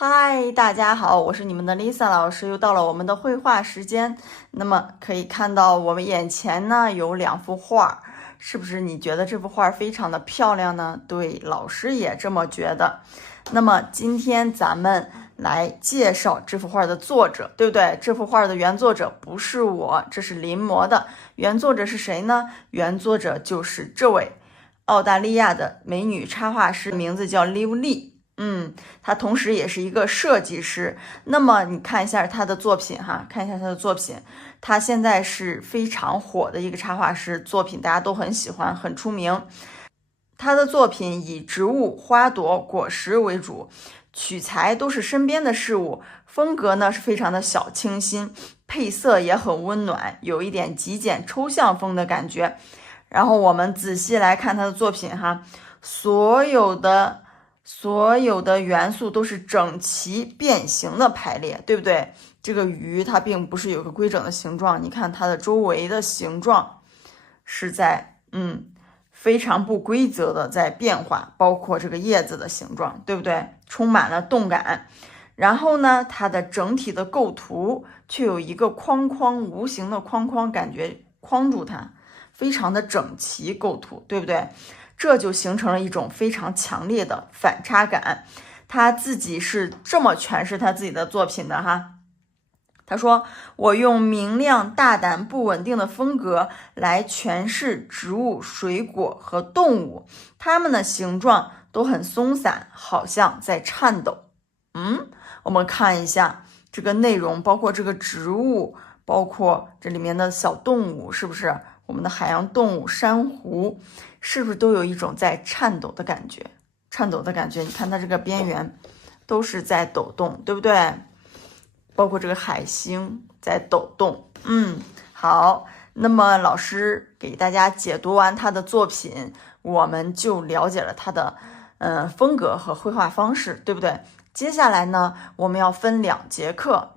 嗨，大家好，我是你们的 Lisa 老师，又到了我们的绘画时间。那么可以看到我们眼前呢有两幅画，是不是你觉得这幅画非常的漂亮呢？对，老师也这么觉得。那么今天咱们来介绍这幅画的作者，对不对？这幅画的原作者不是我，这是临摹的。原作者是谁呢？原作者就是这位澳大利亚的美女插画师，名字叫 Liv Lee。他同时也是一个设计师。那么你看一下他的作品哈，看一下他的作品，他现在是非常火的一个插画师，作品大家都很喜欢，很出名。他的作品以植物、花朵、果实为主，取材都是身边的事物，风格呢是非常的小清新，配色也很温暖，有一点极简抽象风的感觉。然后我们仔细来看他的作品哈，所有的元素都是整齐变形的排列，对不对？这个鱼它并不是有个规整的形状，你看它的周围的形状是在非常不规则的在变化，包括这个叶子的形状，对不对？充满了动感。然后呢，它的整体的构图却有一个框框，无形的框框，感觉框住它，非常的整齐构图，对不对？这就形成了一种非常强烈的反差感。他自己是这么诠释他自己的作品的哈。他说：“我用明亮、大胆、不稳定的风格来诠释植物、水果和动物，它们的形状都很松散，好像在颤抖。”我们看一下这个内容，包括这个植物，包括这里面的小动物，是不是我们的海洋动物、珊瑚，是不是都有一种在颤抖的感觉？颤抖的感觉，你看它这个边缘都是在抖动，对不对？包括这个海星在抖动。好，那么老师给大家解读完他的作品，我们就了解了他的风格和绘画方式，对不对？接下来呢，我们要分两节课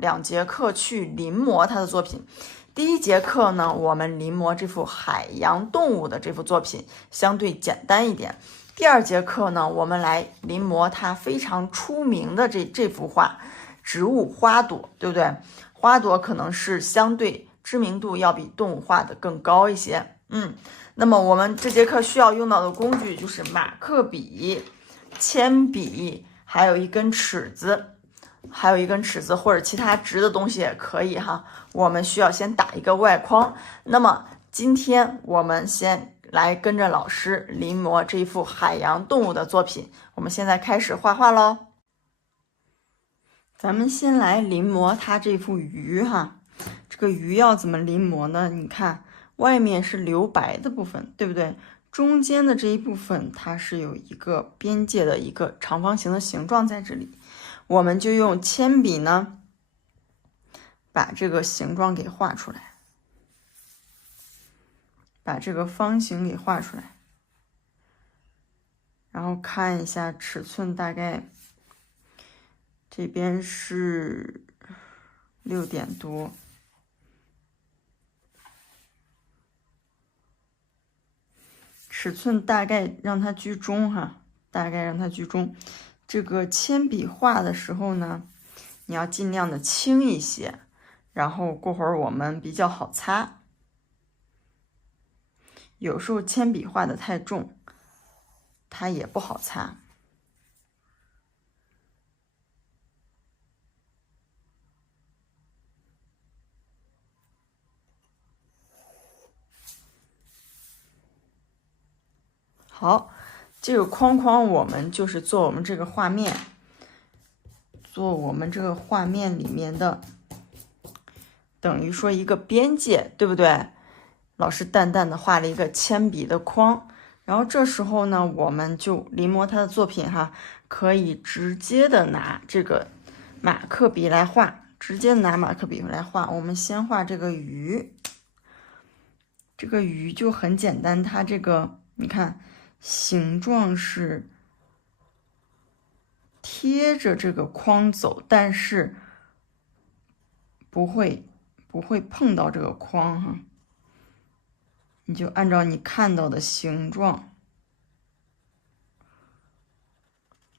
去临摹他的作品。第一节课呢，我们临摹这幅海洋动物的这幅作品，相对简单一点。第二节课呢，我们来临摹他非常出名的这幅画，植物花朵，对不对？花朵可能是相对知名度要比动物画的更高一些。那么我们这节课需要用到的工具就是马克笔、铅笔，还有一根尺子。或者其他直的东西也可以哈。我们需要先打一个外框。那么今天我们先来跟着老师临摹这一幅海洋动物的作品。我们现在开始画画喽。咱们先来临摹它这幅鱼哈。这个鱼要怎么临摹呢？你看外面是留白的部分，对不对？中间的这一部分它是有一个边界的一个长方形的形状在这里。我们就用铅笔呢，把这个形状给画出来，把这个方形给画出来，然后看一下尺寸，大概这边是6点多，尺寸大概让它居中哈，大概让它居中。这个铅笔画的时候呢，你要尽量的轻一些，然后过会儿我们比较好擦。有时候铅笔画的太重，它也不好擦。好，这个框框我们就是做我们这个画面，里面的，等于说一个边界，对不对？老师淡淡的画了一个铅笔的框，然后这时候呢，我们就临摹他的作品哈，可以直接的拿这个马克笔来画，我们先画这个鱼，这个鱼就很简单，它这个你看形状是贴着这个框走，但是不会碰到这个框哈。你就按照你看到的形状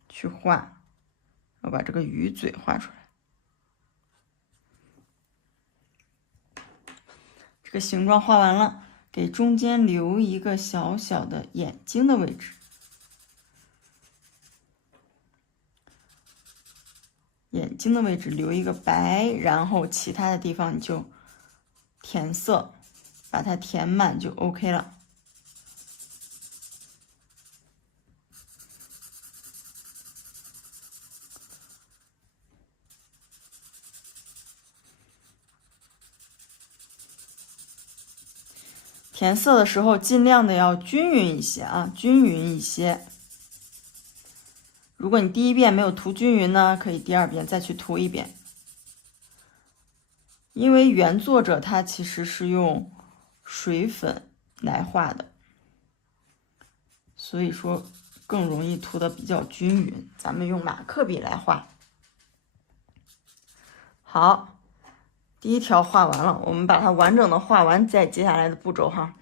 去画，我把这个鱼嘴画出来。这个形状画完了，给中间留一个小小的眼睛的位置。眼睛的位置留一个白，然后其他的地方你就填色，把它填满就 OK 了。填色的时候尽量的要均匀一些啊，均匀一些。如果你第一遍没有涂均匀呢，可以第二遍再去涂一遍。因为原作者他其实是用水粉来画的，所以说更容易涂的比较均匀。咱们用马克笔来画。好，第一条画完了，我们把它完整的画完，再接下来的步骤哈。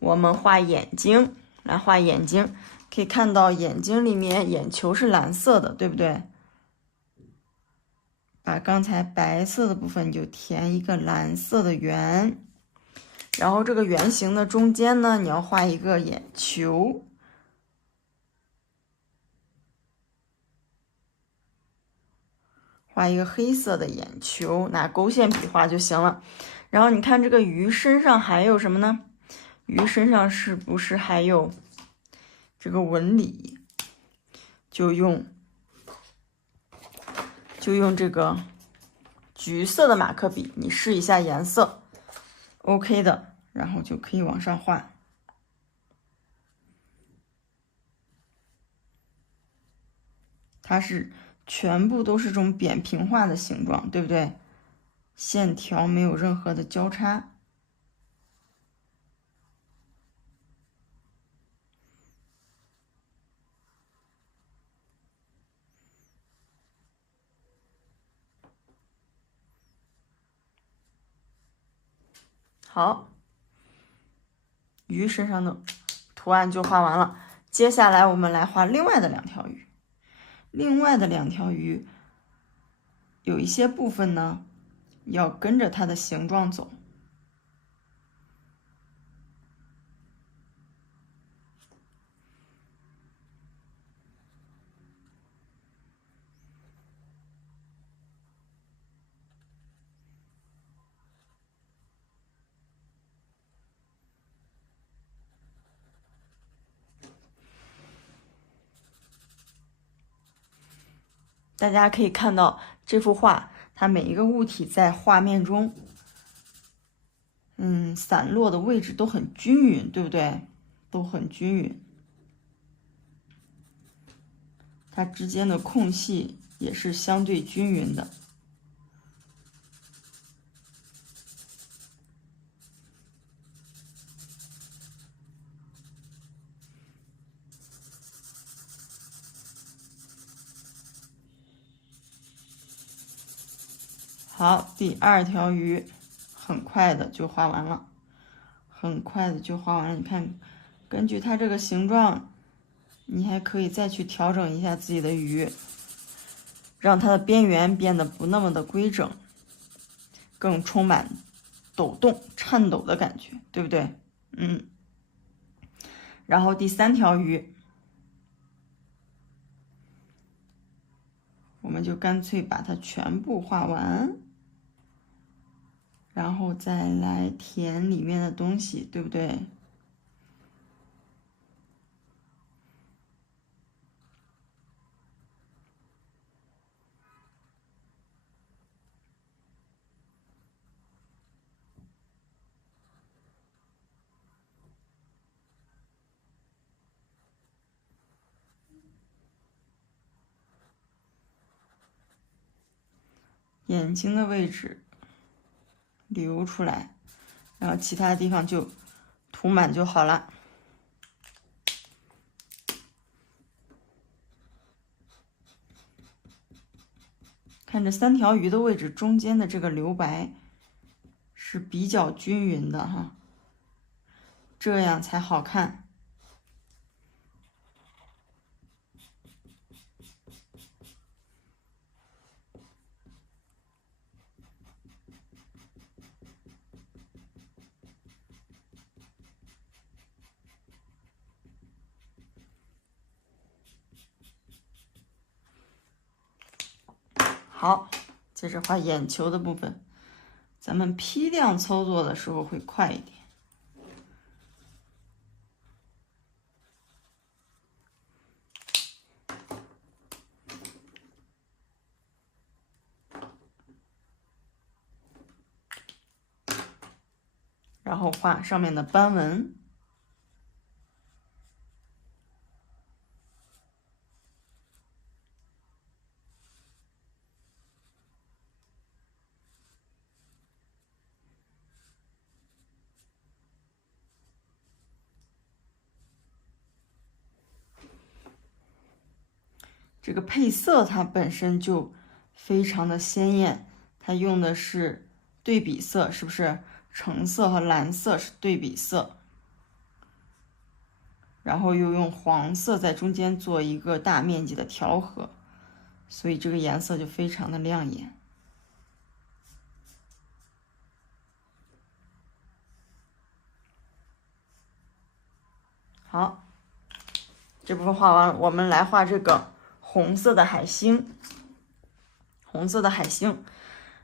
我们画眼睛，来画眼睛。可以看到眼睛里面眼球是蓝色的，对不对？把刚才白色的部分就填一个蓝色的圆，然后这个圆形的中间呢，你要画一个眼球，画一个黑色的眼球，拿勾线笔画就行了。然后你看这个鱼身上还有什么呢？鱼身上是不是还有这个纹理？就用这个橘色的马克笔，你试一下颜色 ，OK 的，然后就可以往上画。它是全部都是这种扁平化的形状，对不对？线条没有任何的交叉。好，鱼身上的图案就画完了。接下来我们来画另外的两条鱼。另外的两条鱼有一些部分呢，要跟着它的形状走。大家可以看到这幅画，它每一个物体在画面中，散落的位置都很均匀，对不对？都很均匀，它之间的空隙也是相对均匀的。好，第二条鱼很快的就画完了，很快的就画完了。你看，根据它这个形状，你还可以再去调整一下自己的鱼，让它的边缘变得不那么的规整，更充满抖动、颤抖的感觉，对不对？然后第三条鱼，我们就干脆把它全部画完。然后再来填里面的东西，对不对？眼睛的位置留出来，然后其他的地方就涂满就好了。看这三条鱼的位置中间的这个留白是比较均匀的哈，这样才好看。好，接着画眼球的部分，咱们批量操作的时候会快一点。然后画上面的斑纹。这个配色它本身就非常的鲜艳，它用的是对比色，是不是？橙色和蓝色是对比色，然后又用黄色在中间做一个大面积的调和，所以这个颜色就非常的亮眼。好，这部分画完了，我们来画这个红色的海星。红色的海星，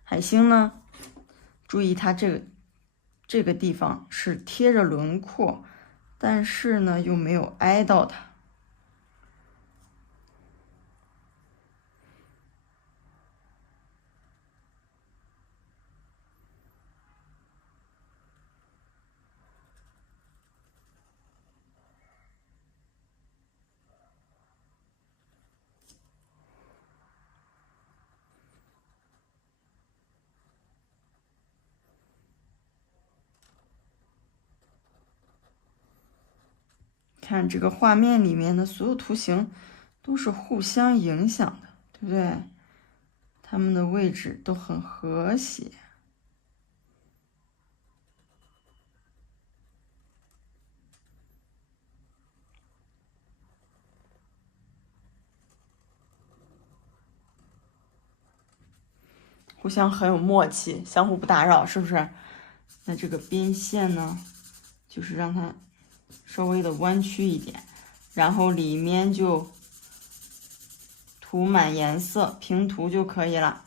海星呢，注意它这个地方是贴着轮廓，但是呢又没有挨到它。看这个画面里面的所有图形都是互相影响的，对不对？它们的位置都很和谐。互相很有默契，相互不打扰，是不是？那这个边线呢，就是让它稍微的弯曲一点，然后里面就涂满颜色，平涂就可以了。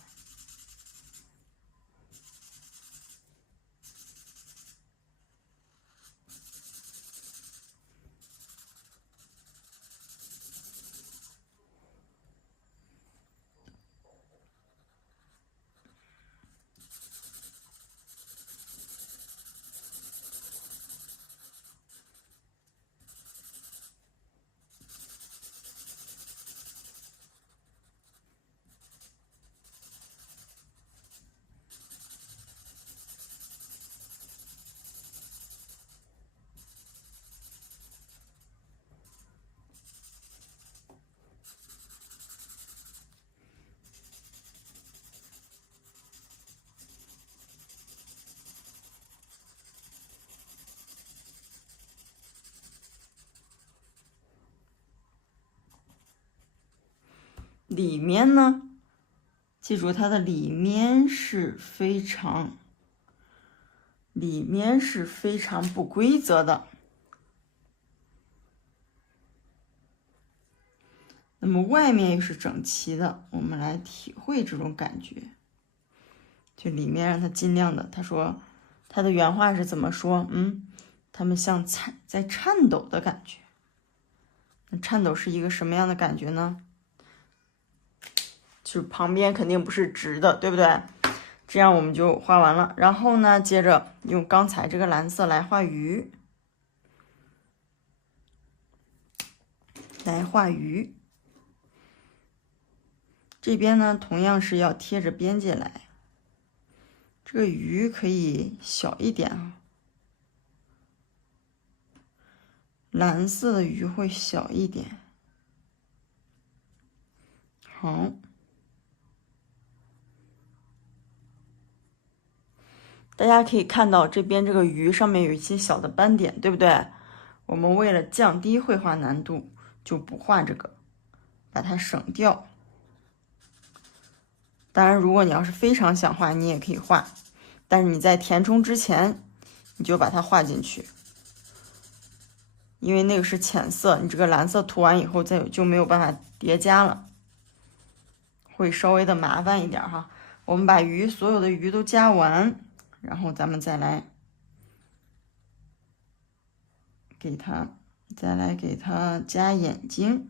里面呢，记住它的里面是非常不规则的。那么外面又是整齐的，我们来体会这种感觉。就里面让它尽量的，他说他的原话是怎么说？他们像在颤抖的感觉。那颤抖是一个什么样的感觉呢？就是旁边肯定不是直的，对不对？这样我们就画完了。然后呢，接着用刚才这个蓝色来画鱼，这边呢，同样是要贴着边界来。这个鱼可以小一点啊，蓝色的鱼会小一点。好，大家可以看到这边这个鱼上面有一些小的斑点，对不对？我们为了降低绘画难度，就不画这个，把它省掉。当然，如果你要是非常想画，你也可以画，但是你在填充之前，你就把它画进去，因为那个是浅色，你这个蓝色涂完以后就没有办法叠加了。会稍微的麻烦一点哈。我们把所有的鱼都加完，然后咱们再来给它加眼睛。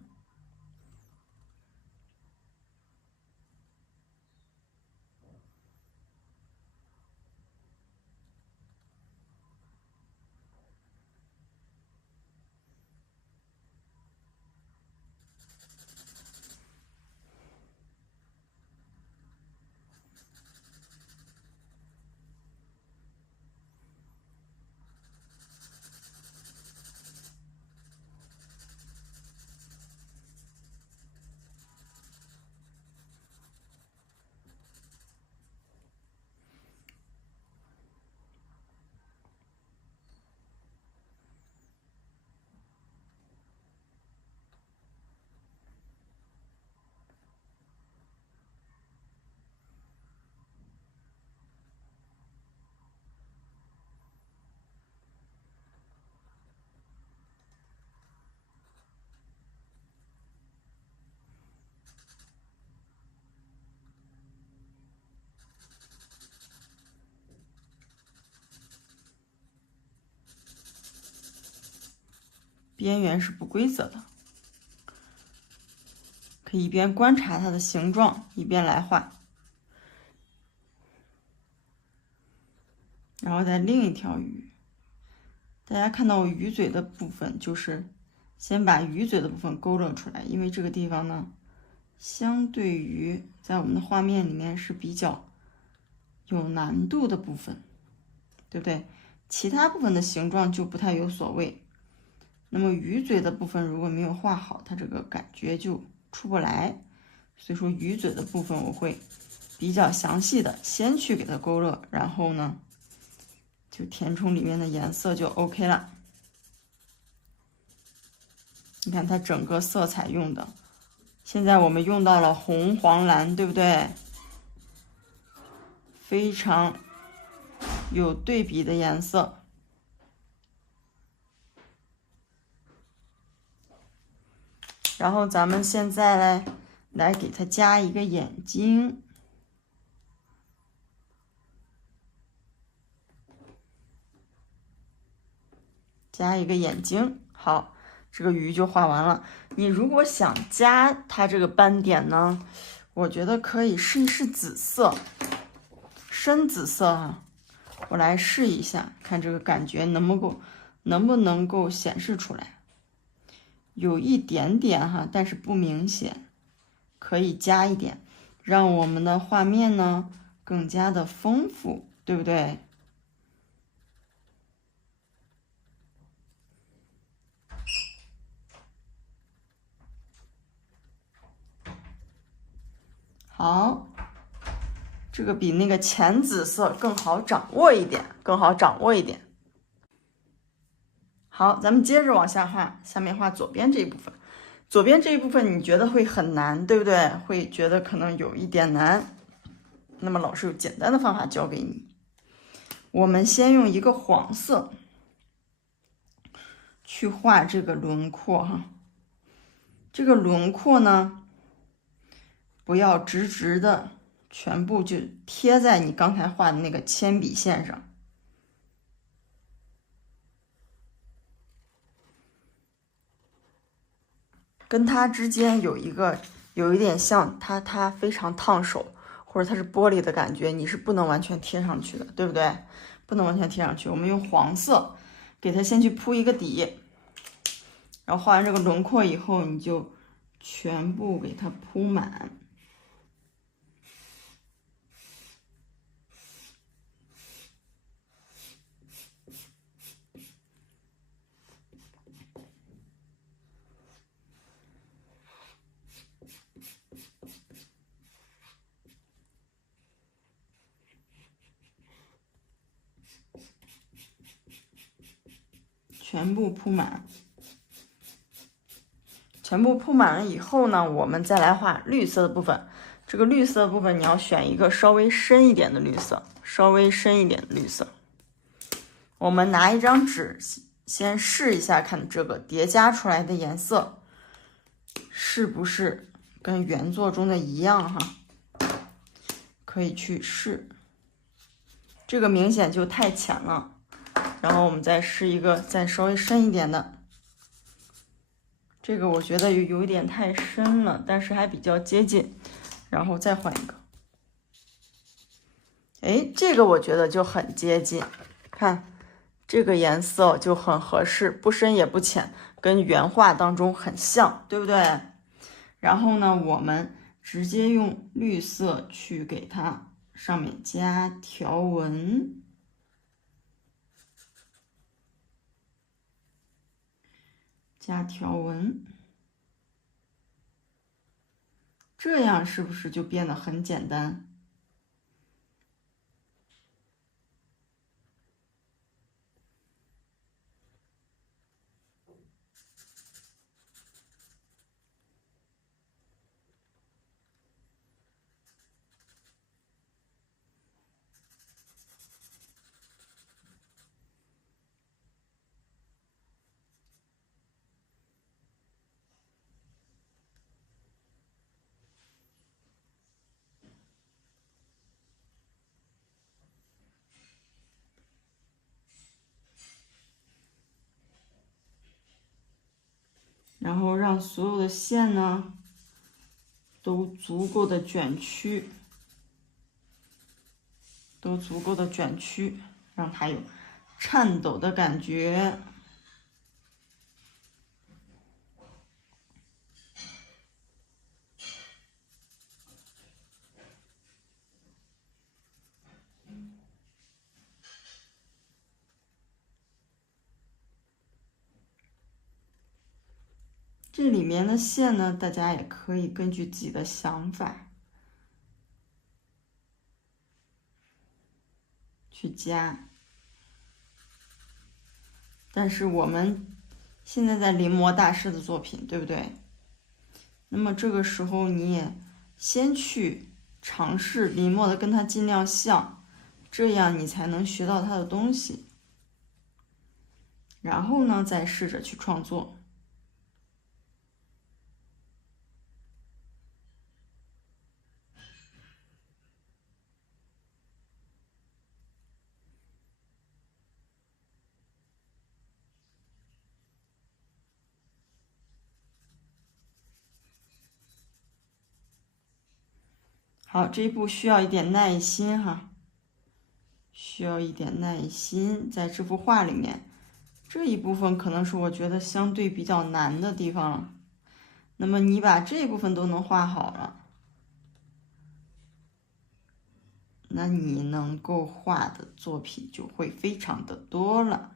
边缘是不规则的，可以一边观察它的形状，一边来画。然后在另一条鱼，大家看到鱼嘴的部分，就是先把鱼嘴的部分勾勒出来，因为这个地方呢，相对于在我们的画面里面是比较有难度的部分，对不对？其他部分的形状就不太有所谓。那么鱼嘴的部分如果没有画好，它这个感觉就出不来。所以说鱼嘴的部分我会比较详细的先去给它勾勒，然后呢就填充里面的颜色就 OK 了。你看它整个色彩用的，现在我们用到了红、黄、蓝，对不对？非常有对比的颜色。然后咱们现在来给它加一个眼睛。加一个眼睛，好，这个鱼就画完了。你如果想加它这个斑点呢，我觉得可以试一试紫色，深紫色啊，我来试一下，看这个感觉能不能够显示出来。有一点点哈，但是不明显，可以加一点，让我们的画面呢更加的丰富，对不对？好，这个比那个浅紫色更好掌握一点，好，咱们接着往下画，下面画左边这一部分。左边这一部分你觉得会很难，对不对？会觉得可能有一点难。那么老师有简单的方法教给你。我们先用一个黄色去画这个轮廓哈。这个轮廓呢，不要直直的全部就贴在你刚才画的那个铅笔线上。跟它之间有一点像它非常烫手，或者它是玻璃的感觉，你是不能完全贴上去的，对不对？不能完全贴上去。我们用黄色给它先去铺一个底，然后画完这个轮廓以后，你就全部给它铺满。全部铺满，全部铺满了以后呢，我们再来画绿色的部分。这个绿色的部分你要选一个稍微深一点的绿色，我们拿一张纸先试一下，看这个叠加出来的颜色是不是跟原作中的一样哈，可以去试。这个明显就太浅了，然后我们再试一个再稍微深一点的。这个我觉得有一点太深了，但是还比较接近，然后再换一个。哎，这个我觉得就很接近，看这个颜色就很合适，不深也不浅，跟原画当中很像，对不对？然后呢，我们直接用绿色去给它上面加条纹，这样是不是就变得很简单？然后让所有的线呢都足够的卷曲，让它有颤抖的感觉。这里面的线呢，大家也可以根据自己的想法去加。但是我们现在在临摹大师的作品，对不对？那么这个时候你也先去尝试临摹的跟他尽量像，这样你才能学到他的东西。然后呢，再试着去创作。好，这一步需要一点耐心哈，需要一点耐心，在这幅画里面，这一部分可能是我觉得相对比较难的地方了。那么你把这一部分都能画好了，那你能够画的作品就会非常的多了。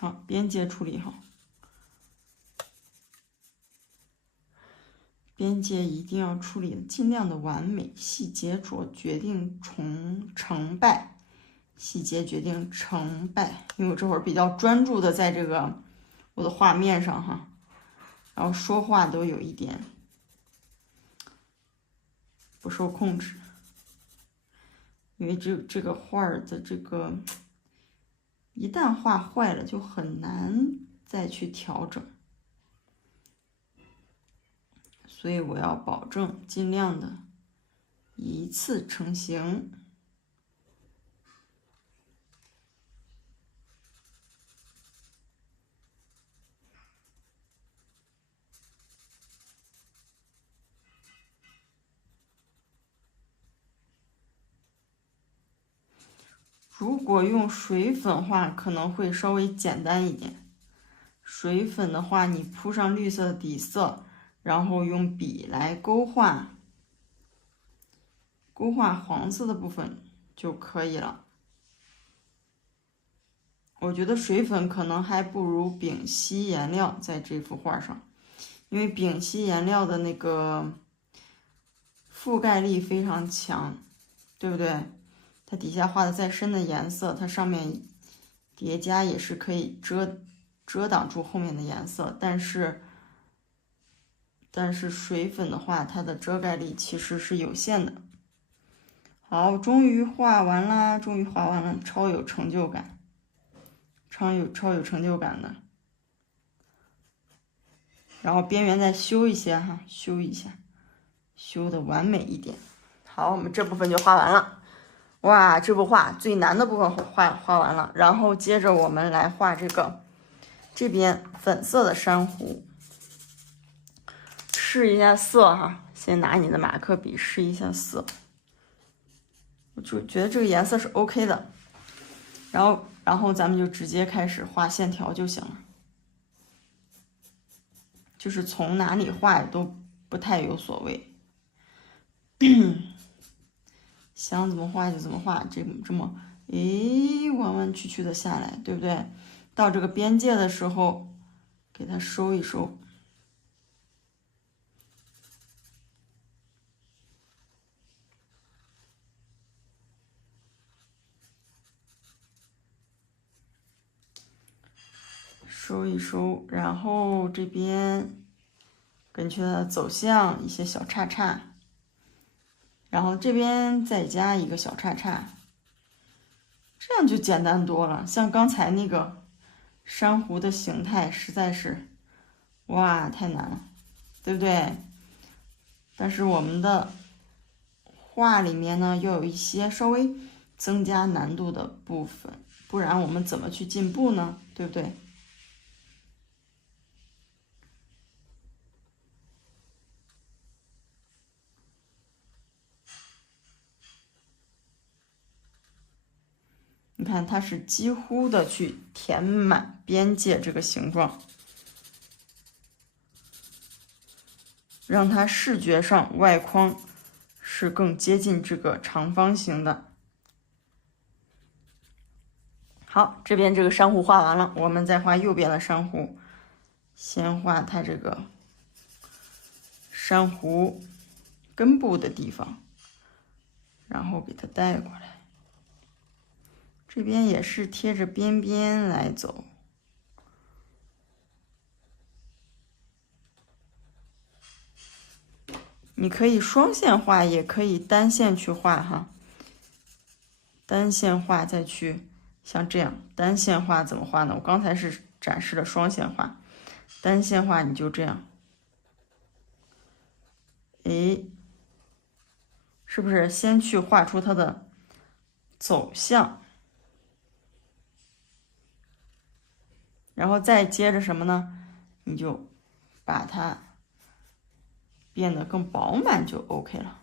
好，边界处理好，边界一定要处理尽量的完美，细节决定成败，细节决定成败。因为我这会儿比较专注的在这个我的画面上哈，然后说话都有一点不受控制，因为这个画儿的这个。一旦画坏了，就很难再去调整，所以我要保证尽量的一次成型。如果用水粉画，可能会稍微简单一点。水粉的话，你铺上绿色的底色，然后用笔来勾画黄色的部分就可以了。我觉得水粉可能还不如丙烯颜料在这幅画上，因为丙烯颜料的那个覆盖力非常强，对不对？它底下画的再深的颜色，它上面叠加也是可以遮挡住后面的颜色，但是水粉的话，它的遮盖力其实是有限的。好，终于画完啦，超有成就感，超有成就感的。然后边缘再修一些哈，修一下，修的完美一点。好，我们这部分就画完了。哇，这幅画最难的部分画完了，然后接着我们来画这边粉色的珊瑚，试一下色哈，先拿你的马克笔试一下色。我就觉得这个颜色是 OK 的，然后咱们就直接开始画线条就行了，就是从哪里画都不太有所谓，想怎么画就怎么画，这么弯弯曲曲的下来，对不对？到这个边界的时候，给它收一收。收一收，然后这边根据它的走向一些小叉叉，然后这边再加一个小叉叉，这样就简单多了。像刚才那个珊瑚的形态实在是，哇，太难了，对不对？但是我们的画里面呢，要有一些稍微增加难度的部分，不然我们怎么去进步呢？对不对？你看，它是几乎的去填满边界这个形状，让它视觉上外框是更接近这个长方形的。好，这边这个珊瑚画完了，我们再画右边的珊瑚。先画它这个珊瑚根部的地方，然后给它带过来。这边也是贴着边边来走。你可以双线画，也可以单线去画哈。单线画再去像这样，单线画怎么画呢？我刚才是展示了双线画，单线画你就这样。诶，是不是先去画出它的走向，然后再接着什么呢？你就把它变得更饱满就 OK 了。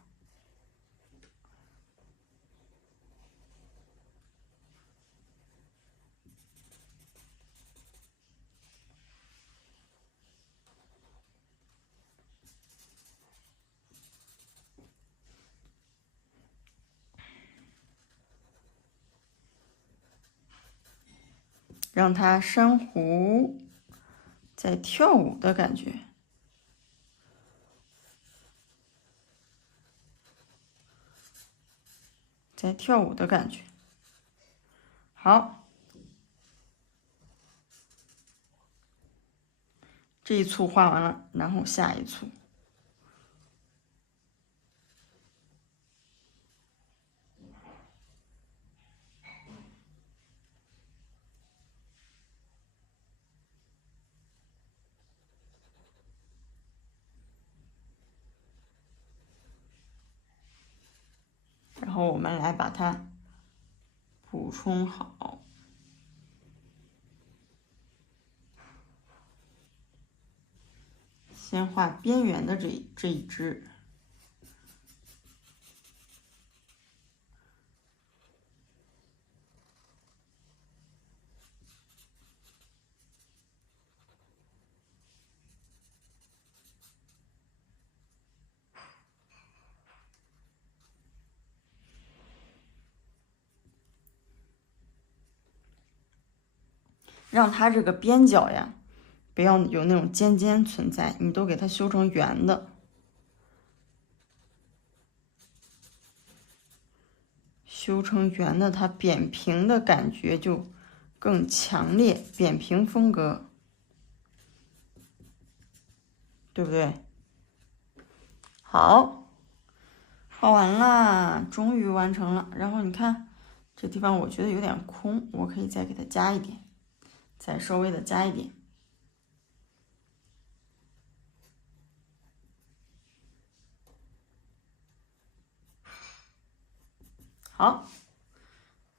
让它珊瑚在跳舞的感觉，在跳舞的感觉。好，这一簇画完了，然后下一簇。然后我们来把它补充好。先画边缘的这一只，让它这个边角呀，不要有那种尖尖存在，你都给它修成圆的。修成圆的，它扁平的感觉就更强烈，扁平风格，对不对？好，画完了，终于完成了。然后你看这地方，我觉得有点空，我可以再给它加一点，再稍微的加一点。好，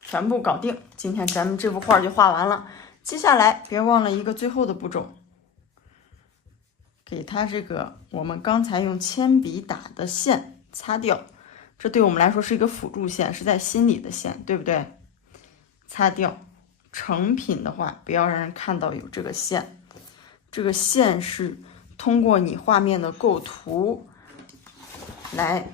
全部搞定。今天咱们这幅画就画完了。接下来别忘了一个最后的步骤，给它这个我们刚才用铅笔打的线擦掉。这对我们来说是一个辅助线，是在心里的线，对不对？擦掉。成品的话，不要让人看到有这个线。这个线是通过你画面的构图来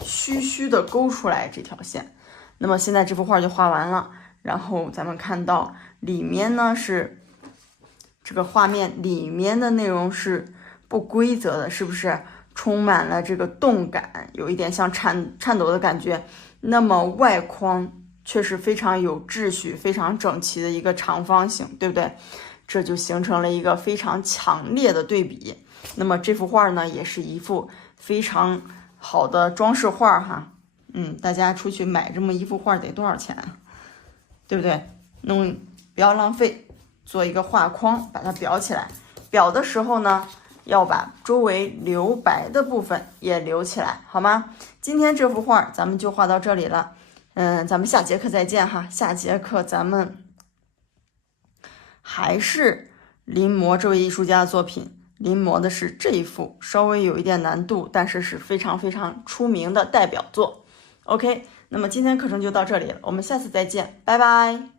虚虚的勾出来这条线。那么现在这幅画就画完了，然后咱们看到里面呢是这个画面里面的内容是不规则的，是不是充满了这个动感，有一点像颤抖的感觉？那么外框却是非常有秩序、非常整齐的一个长方形，对不对？这就形成了一个非常强烈的对比。那么这幅画呢，也是一幅非常好的装饰画哈。大家出去买这么一幅画得多少钱啊？对不对？不要浪费，做一个画框，把它裱起来。裱的时候呢，要把周围留白的部分也留起来，好吗？今天这幅画咱们就画到这里了。咱们下节课再见哈。下节课咱们还是临摹这位艺术家的作品，临摹的是这一幅，稍微有一点难度，但是是非常非常出名的代表作。OK， 那么今天课程就到这里了，我们下次再见，拜拜。